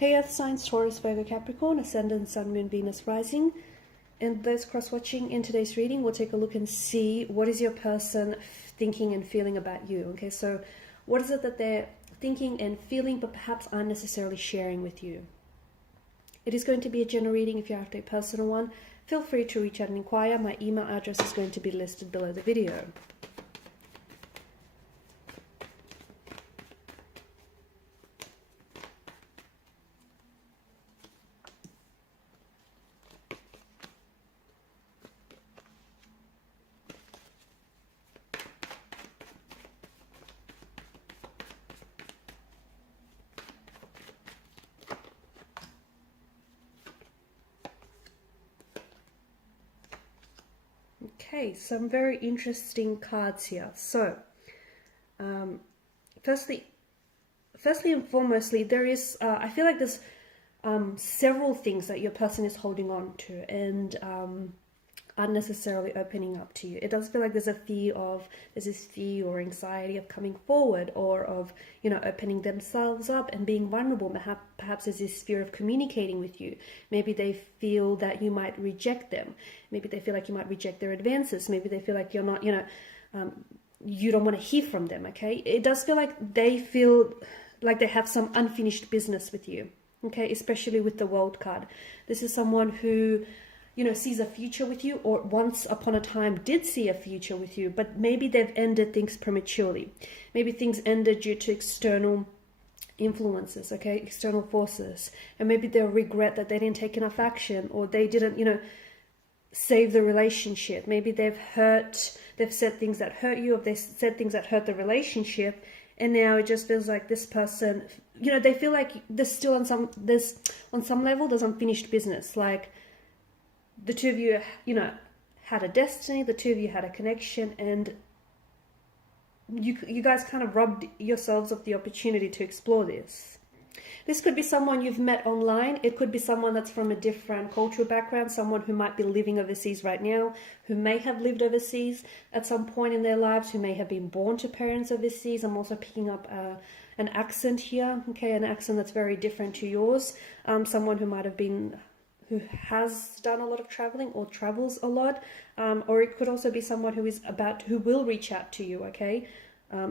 Hey Earth signs, Taurus, Virgo, Capricorn, Ascendant, Sun, Moon, Venus, Rising. And those cross-watching in today's reading, we'll take a look and see what is your person thinking and feeling about you. Okay, so what is it that they're thinking and feeling, but perhaps aren't necessarily sharing with you? It is going to be a general reading. If you're after a personal one, feel free to reach out and inquire. My email address is going to be listed below the video. Okay, some very interesting cards here. So, firstly and foremostly, there is, I feel like there's several things that your person is holding on to and unnecessarily opening up to you. It does feel like there's this fear or anxiety of coming forward, or of, opening themselves up and being vulnerable. Perhaps there's this fear of communicating with you. Maybe they feel that you might reject them. Maybe they feel like you might reject their advances. Maybe they feel like you're not, you don't want to hear from them, okay? It does feel like they have some unfinished business with you, okay? Especially with the World card. This is someone who, sees a future with you, or once upon a time did see a future with you, but maybe they've ended things prematurely. Maybe things ended due to external influences, okay, external forces, and maybe they'll regret that they didn't take enough action, or they didn't, save the relationship. Maybe they've said things that hurt you, or they've said things that hurt the relationship, and now it just feels like this person, they feel like there's still on some level there's unfinished business. Like, the two of you, had a destiny, the two of you had a connection, and you guys kind of robbed yourselves of the opportunity to explore this. This could be someone you've met online. It could be someone that's from a different cultural background, someone who might be living overseas right now, who may have lived overseas at some point in their lives, who may have been born to parents overseas. I'm also picking up an accent here, okay, an accent that's very different to yours. Someone who has done a lot of traveling or travels a lot, or it could also be someone who will reach out to you, okay?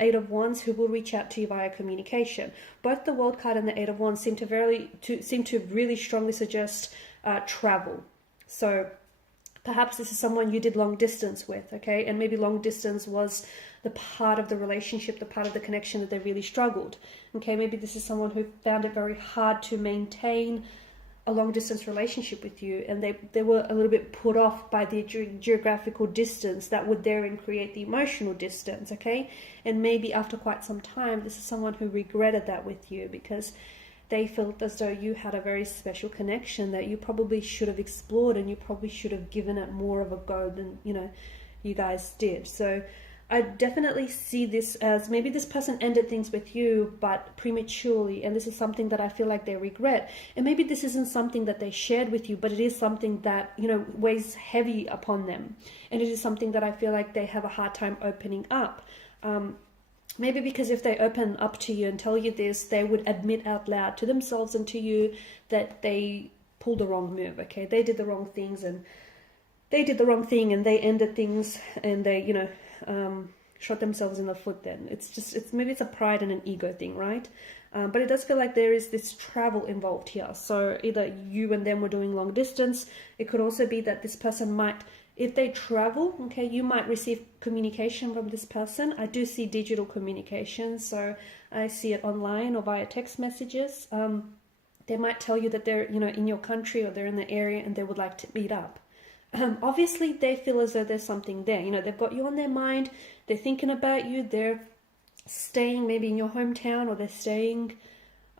Eight of Wands, who will reach out to you via communication. Both the World card and the Eight of Wands seem to really strongly suggest travel. So perhaps this is someone you did long distance with, okay? And maybe long distance was the part of the relationship, the part of the connection that they really struggled, okay? Maybe this is someone who found it very hard to maintain a long distance relationship with you, and they were a little bit put off by the geographical distance that would therein create the emotional distance, okay? And maybe after quite some time, this is someone who regretted that with you, because they felt as though you had a very special connection that you probably should have explored, and you probably should have given it more of a go than you guys did. So I definitely see this as maybe this person ended things with you, but prematurely, and this is something that I feel like they regret. And maybe this isn't something that they shared with you, but it is something that, weighs heavy upon them. And it is something that I feel like they have a hard time opening up. Maybe because if they open up to you and tell you this, they would admit out loud to themselves and to you that they pulled the wrong move, okay? They did the wrong things, and they ended things, and they, shot themselves in the foot. Then maybe it's a pride and an ego thing, right? But it does feel like there is this travel involved here. So either you and them were doing long distance. It could also be that this person might, if they travel, okay, you might receive communication from this person. I do see digital communication, so I see it online or via text messages. They might tell you that they're, in your country, or they're in the area, and they would like to meet up. Obviously, they feel as though there's something there. They've got you on their mind. They're thinking about you. They're staying maybe in your hometown, or they're staying,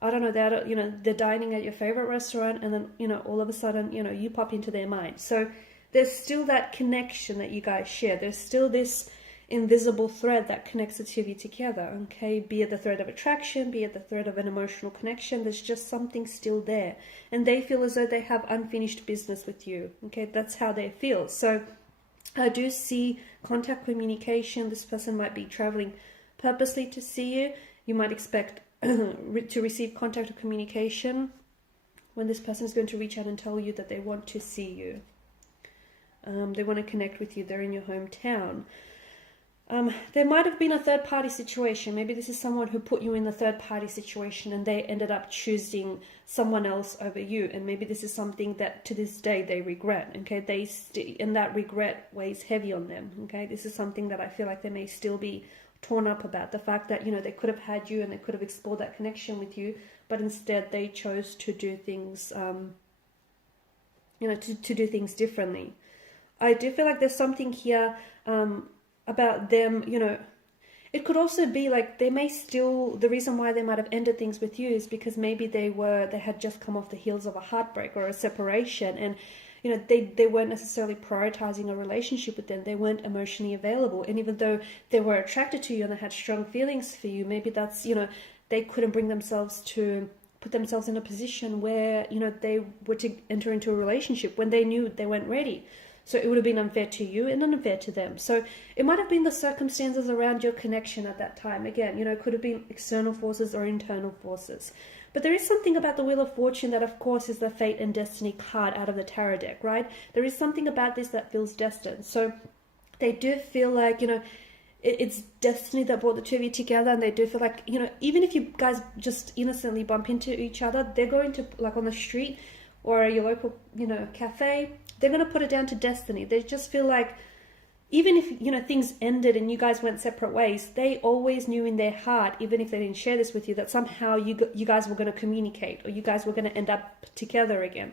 I don't know, they're dining at your favorite restaurant, and then, all of a sudden, you pop into their mind. So there's still that connection that you guys share. There's still this invisible thread that connects the two of you together, okay? Be it the thread of attraction, be it the thread of an emotional connection, there's just something still there. And they feel as though they have unfinished business with you, okay? That's how they feel. So I do see contact communication. This person might be traveling purposely to see you. You might expect to receive contact or communication when this person is going to reach out and tell you that they want to see you. They want to connect with you. They're in your hometown. There might have been a third-party situation. Maybe this is someone who put you in a third-party situation and they ended up choosing someone else over you. And maybe this is something that to this day they regret. Okay, and that regret weighs heavy on them. Okay, this is something that I feel like they may still be torn up about. The fact that, you know, they could have had you and they could have explored that connection with you, but instead they chose to do things, you know, to do things differently. I do feel like there's something here about them, you know. It could also be like they may still, the reason why they might have ended things with you is because maybe they had just come off the heels of a heartbreak or a separation, and you know, they weren't necessarily prioritizing a relationship with them. They weren't emotionally available, and even though they were attracted to you and they had strong feelings for you, maybe that's, you know, they couldn't bring themselves to put themselves in a position where, you know, they were to enter into a relationship when they knew they weren't ready. So it would have been unfair to you and unfair to them. So it might have been the circumstances around your connection at that time. Again, you know, it could have been external forces or internal forces. But there is something about the Wheel of Fortune that, of course, is the fate and destiny card out of the tarot deck, right? There is something about this that feels destined. So they do feel like, you know, it's destiny that brought the two of you together, and they do feel like, you know, even if you guys just innocently bump into each other, they're going to, like on the street or your local, you know, cafe, they're going to put it down to destiny. They just feel like even if, you know, things ended and you guys went separate ways, they always knew in their heart, even if they didn't share this with you, that somehow you guys were going to communicate, or you guys were going to end up together again,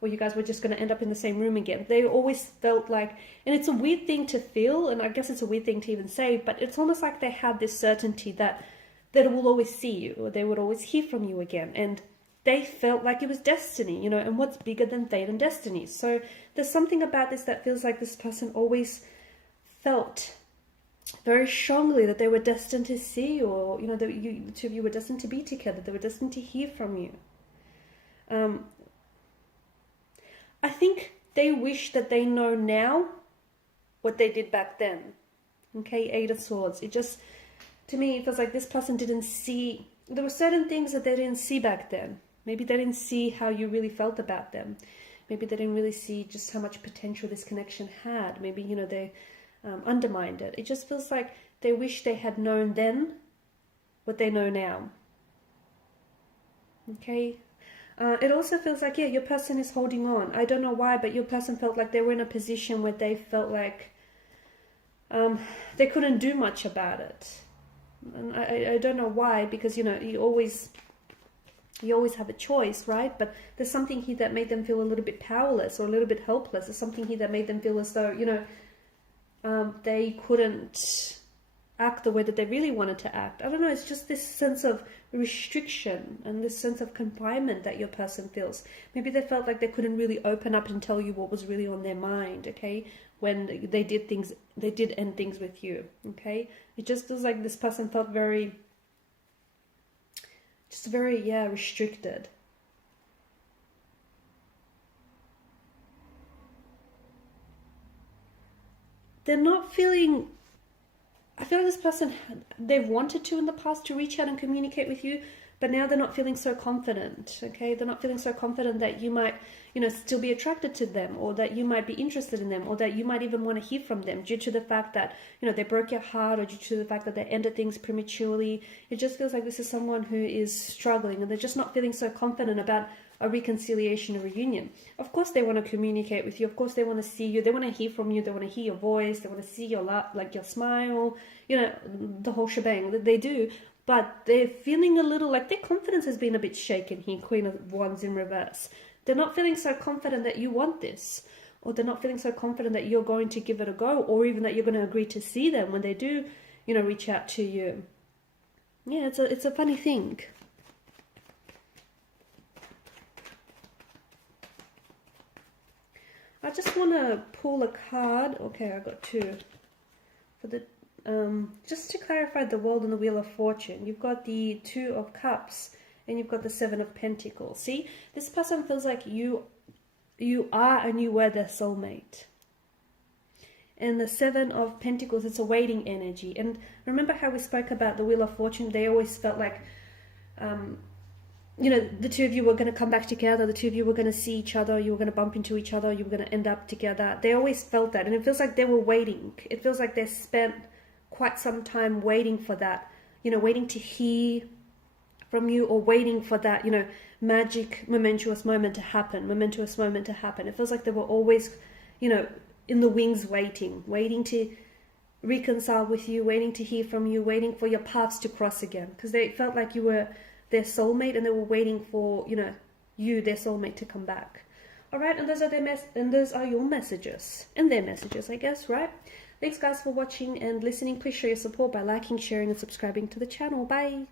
or you guys were just going to end up in the same room again. They always felt like, and it's a weird thing to feel, and I guess it's a weird thing to even say, but it's almost like they had this certainty that they will always see you, or they would always hear from you again. And they felt like it was destiny, you know, and what's bigger than fate and destiny? So there's something about this that feels like this person always felt very strongly that they were destined to see you, or, you know, that the two of you were destined to be together. They were destined to hear from you. I think they wish that they know now what they did back then. Okay, Eight of Swords. It just, to me, it feels like this person didn't see, there were certain things that they didn't see back then. Maybe they didn't see how you really felt about them. Maybe they didn't really see just how much potential this connection had. Maybe, you know, they undermined it. It just feels like they wish they had known then what they know now. Okay? It also feels like, yeah, your person is holding on. I don't know why, but your person felt like they were in a position where they felt like they couldn't do much about it. And I don't know why, because, you know, you always have a choice, right? But there's something here that made them feel a little bit powerless or a little bit helpless. There's something here that made them feel as though, you know, they couldn't act the way that they really wanted to act. I don't know, it's just this sense of restriction and this sense of confinement that your person feels. Maybe they felt like they couldn't really open up and tell you what was really on their mind, okay? When they did end things with you, okay? It just feels like this person felt very, restricted. They're not feeling, I feel like this person, they've wanted to in the past to reach out and communicate with you, but now they're not feeling so confident, okay? They're not feeling so confident that you might, you know, still be attracted to them, or that you might be interested in them, or that you might even want to hear from them due to the fact that, you know, they broke your heart, or due to the fact that they ended things prematurely. It just feels like this is someone who is struggling, and they're just not feeling so confident about a reconciliation or reunion. Of course they want to communicate with you. Of course they want to see you. They want to hear from you. They want to hear your voice. They want to see your laugh, like your smile, you know, the whole shebang. They do. But they're feeling a little like their confidence has been a bit shaken here, Queen of Wands in reverse. They're not feeling so confident that you want this, or they're not feeling so confident that you're going to give it a go, or even that you're going to agree to see them when they do, you know, reach out to you. Yeah, it's a funny thing. I just want to pull a card. Okay, I got two. For the just to clarify the World and the Wheel of Fortune, you've got the Two of Cups and you've got the Seven of Pentacles. See, this person feels like you are and you were their soulmate. And the Seven of Pentacles, it's a waiting energy. And remember how we spoke about the Wheel of Fortune? They always felt like you know, the two of you were going to come back together, the two of you were going to see each other, you were going to bump into each other, you were going to end up together. They always felt that, and it feels like they were waiting. It feels like they spent quite some time waiting for that, you know, waiting to hear from you, or waiting for that, you know, magic, momentous moment to happen, It feels like they were always, you know, in the wings waiting to reconcile with you, waiting to hear from you, waiting for your paths to cross again, because they felt like you were their soulmate, and they were waiting for, you know, you, their soulmate, to come back. All right, and those are your messages, and their messages, I guess, right? Thanks guys for watching and listening. Please show your support by liking, sharing, and subscribing to the channel. Bye.